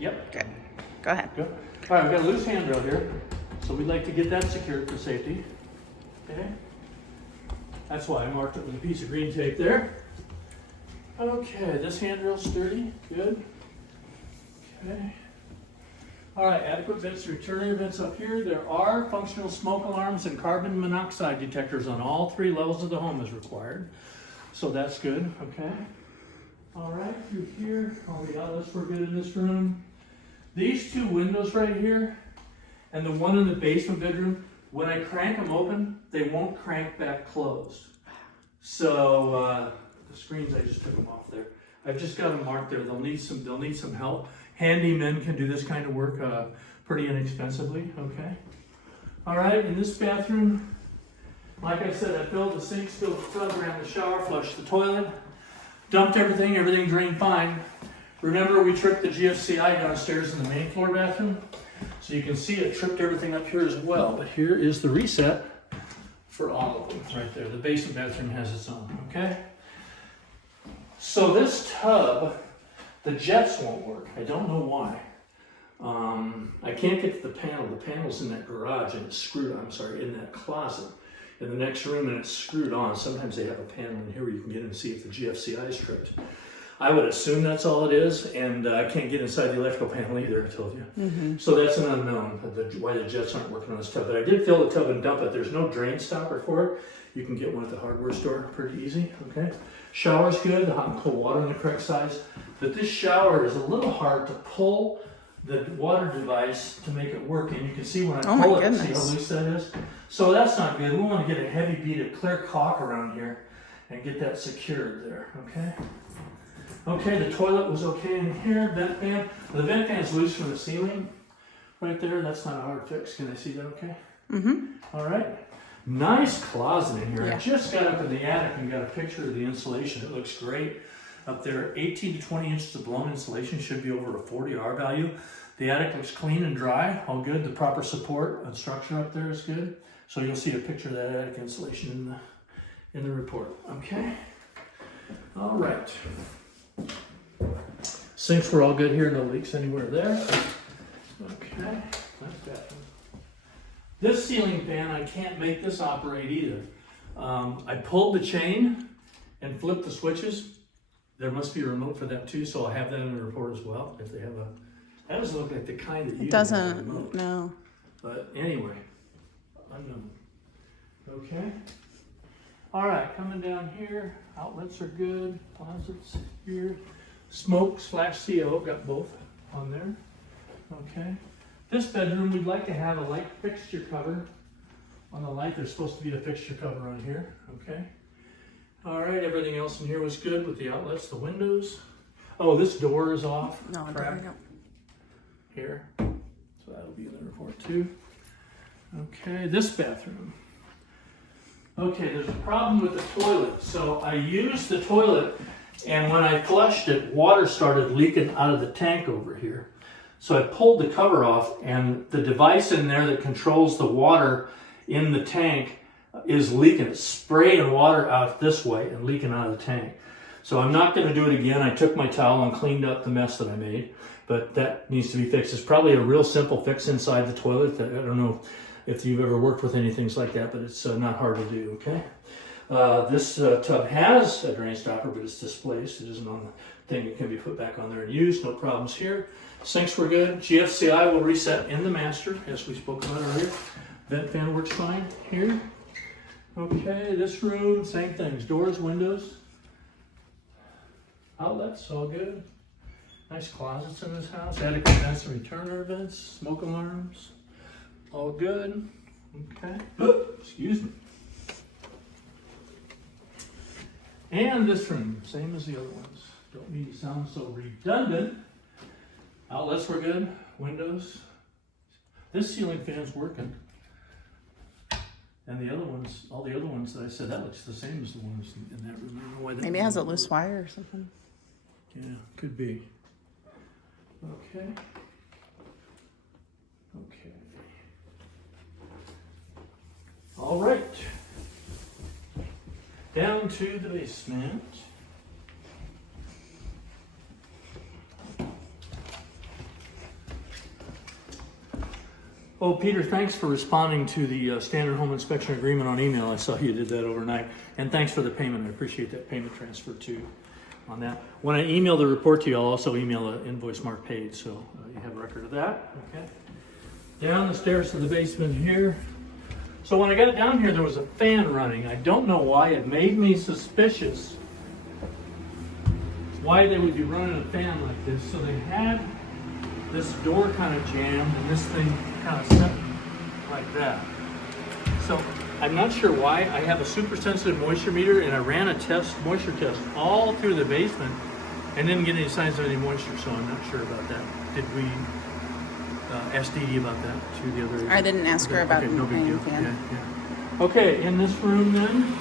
Yep. Good. Go ahead. Good. All right, we've got a loose handrail here, so we'd like to get that secured for safety. Okay. That's why I marked it with a piece of green tape there. Okay, this handrail's sturdy. Good. Okay. All right, adequate vents, return vents up here. There are functional smoke alarms and carbon monoxide detectors on all 3 levels of the home as required. So that's good, okay. All right, through here, all the outlets were good in this room. These 2 windows right here and the one in the basement bedroom, when I crank them open, they won't crank back closed. So the screens, I just took them off there. I've just got them marked there. They'll need some help. Handymen can do this kind of work pretty inexpensively, okay? All right, in this bathroom, like I said, I filled the sink, filled the tub, ran the shower, flushed the toilet, dumped everything drained fine. Remember, we tripped the GFCI downstairs in the main floor bathroom. So you can see it tripped everything up here as well. But here is the reset for all of them right there. The basement bathroom has its own, okay? So this tub, the jets won't work. I don't know why. I can't get to the panel. The panel's in that garage and it's screwed, in that closet in the next room and it's screwed on. Sometimes they have a panel in here where you can get in and see if the GFCI is tripped. I would assume that's all it is, and I can't get inside the electrical panel either, I told you. So that's an unknown, why the jets aren't working on this tub. But I did fill the tub and dump it. There's no drain stopper for it. You can get one at the hardware store pretty easy, okay? Shower's good, the hot and cold water in the correct size. But this shower is a little hard to pull the water device to make it work. And you can see when I pull it, see how loose that is? So that's not good. We want to get a heavy bead of clear caulk around here and get that secured there, okay? Okay, the toilet was okay in here, vent fan. The vent fan's loose from the ceiling right there. That's not a hard fix. Can I see that okay? All right. Nice closet in here. Yeah. I just got up in the attic and got a picture of the insulation. It looks great. Up there, 18 to 20 inches of blown insulation, should be over a 40 R value. The attic looks clean and dry, all good. The proper support and structure up there is good. So you'll see a picture of that attic insulation in the report, okay? All right. Sinks were all good here, no leaks anywhere there. Okay, nice bathroom. This ceiling fan, I can't make this operate either. I pulled the chain and flipped the switches. There must be a remote for that too, so I'll have that in the report as well. If they have that doesn't look like the kind that you It doesn't, no. But anyway, unknown. Okay. All right, coming down here, outlets are good, closets here. Smoke/CO, got both on there. Okay. This bedroom, we'd like to have a light fixture cover. On the light, there's supposed to be a fixture cover on here. Okay. All right, everything else in here was good with the outlets, the windows. Oh, this door is off. No, Crack there we go. here. So that'll be in the report too. Okay, this bathroom. Okay, there's a problem with the toilet. So I used the toilet, and when I flushed it, water started leaking out of the tank over here. So I pulled the cover off, and the device in there that controls the water in the tank is leaking. It's spraying water out this way and leaking out of the tank. So I'm not going to do it again. I took my towel and cleaned up the mess that I made, but that needs to be fixed. It's probably a real simple fix inside the toilet. I don't know if you've ever worked with anything like that, but it's not hard to do, okay? This tub has a drain stopper, but it's displaced. It isn't on the thing. It can be put back on there and used. No problems here. Sinks were good. GFCI will reset in the master, as we spoke about earlier. Vent fan works fine here. Okay, this room, same things. Doors, windows, outlets, all good. Nice closets in this house. Adequate vents and returner vents, smoke alarms, all good. Okay. Excuse me. And this room, same as the other ones. Don't mean to sound so redundant. Outlets were good, windows. This ceiling fan's working. And the other ones, all the other ones that I said, that looks the same as the ones in that room. I don't know why that Maybe it has a loose wire or something. Yeah, could be. Okay. Okay. All right. Down to the basement. Oh, Peter, thanks for responding to the standard home inspection agreement on email. I saw you did that overnight. And thanks for the payment. I appreciate that payment transfer too on that. When I email the report to you, I'll also email an invoice mark paid, so you have a record of that. Okay. Down the stairs to the basement here. So when I got it down here, there was a fan running. I don't know why. It made me suspicious why they would be running a fan like this. So they had this door kind of jammed and this thing kind of set like that. So I'm not sure why. I have a super sensitive moisture meter and I ran a moisture test all through the basement and didn't get any signs of any moisture, so I'm not sure about that. Did we ask Dee Dee about that to the other? I didn't ask her about okay, no big deal. fan. Yeah. Okay, in this room then,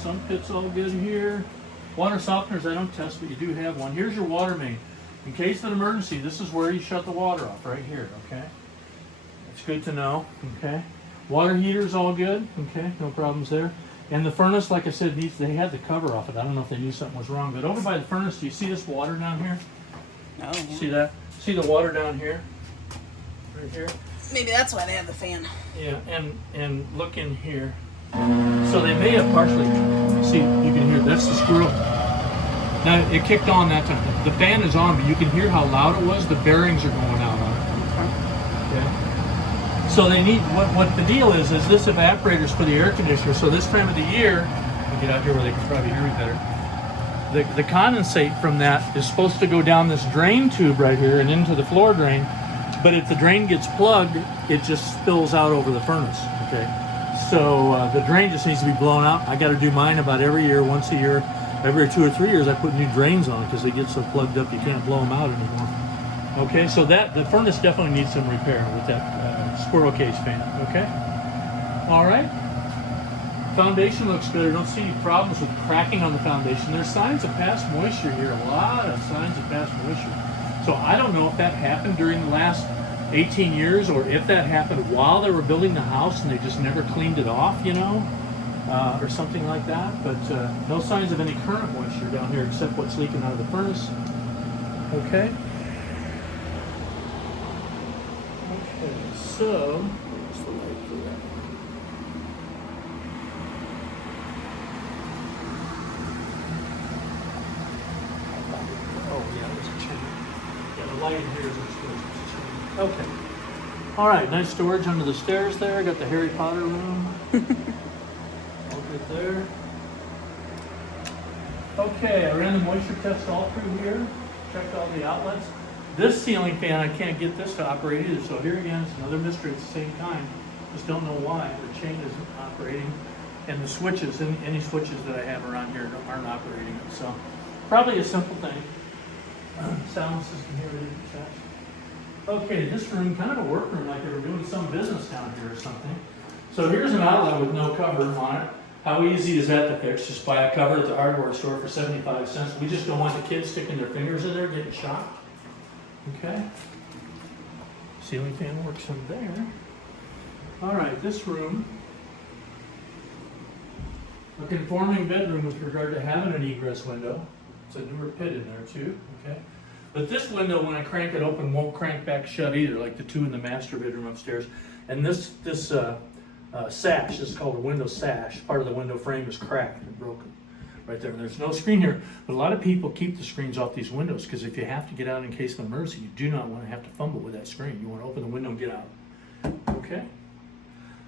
sump pit's all good here. Water softeners I don't test, but you do have one. Here's your water main. In case of an emergency, this is where you shut the water off, right here, okay? It's good to know, okay? Water heater's all good, okay? No problems there. And the furnace, like I said, they had the cover off it. I don't know if they knew something was wrong, but over by the furnace, do you see this water down here? Oh, yeah. See that? See the water down here? Right here? Maybe that's why they have the fan. Yeah, and look in here. So they may have partially, see, you can hear, that's the squirrel. Now, it kicked on that time. The fan is on, but you can hear how loud it was. The bearings are going out on it. Okay. So they need, what the deal is this evaporator's for the air conditioner. So this time of the year, I'll get out here where they can probably hear me better. The condensate from that is supposed to go down this drain tube right here and into the floor drain. But if the drain gets plugged, it just spills out over the furnace, okay? So the drain just needs to be blown out. I got to do mine about every year, once a year. Every 2 or 3 years, I put new drains on because they get so plugged up you can't blow them out anymore. Okay, so the furnace definitely needs some repair with that squirrel cage fan, okay? All right. Foundation looks good. I don't see any problems with cracking on the foundation. There's signs of past moisture here, a lot of signs of past moisture. So I don't know if that happened during the last 18 years or if that happened while they were building the house and they just never cleaned it off, you know, or something like that. But no signs of any current moisture down here except what's leaking out of the furnace. Okay. Okay, so what's the light for that? Oh yeah, there's a chain. Yeah, the light in here is exposed. Okay. All right, nice storage under the stairs there. Got the Harry Potter room. All good there. Okay, I ran the moisture test all through here. Checked all the outlets. This ceiling fan, I can't get this to operate either. So here again, it's another mystery at the same time. Just don't know why the chain isn't operating. And the switches, and any switches that I have around here aren't operating. So probably a simple thing. Sound system here didn't check. Okay, this room, kind of a workroom, like they were doing some business down here or something. So here's an outlet with no cover on it. How easy is that to fix? Just buy a cover at the hardware store for 75 cents. We just don't want the kids sticking their fingers in there, getting shocked. Okay. Ceiling fan works in there. All right, this room. A conforming bedroom with regard to having an egress window. It's a newer pit in there too, okay? But this window, when I crank it open, won't crank back shut either, like the two in the master bedroom upstairs. And this sash, this is called a window sash, part of the window frame is cracked and broken right there. And there's no screen here, but a lot of people keep the screens off these windows because if you have to get out in case of emergency, you do not want to have to fumble with that screen. You want to open the window and get out. Okay?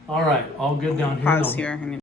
All right, all good down here. Pause here.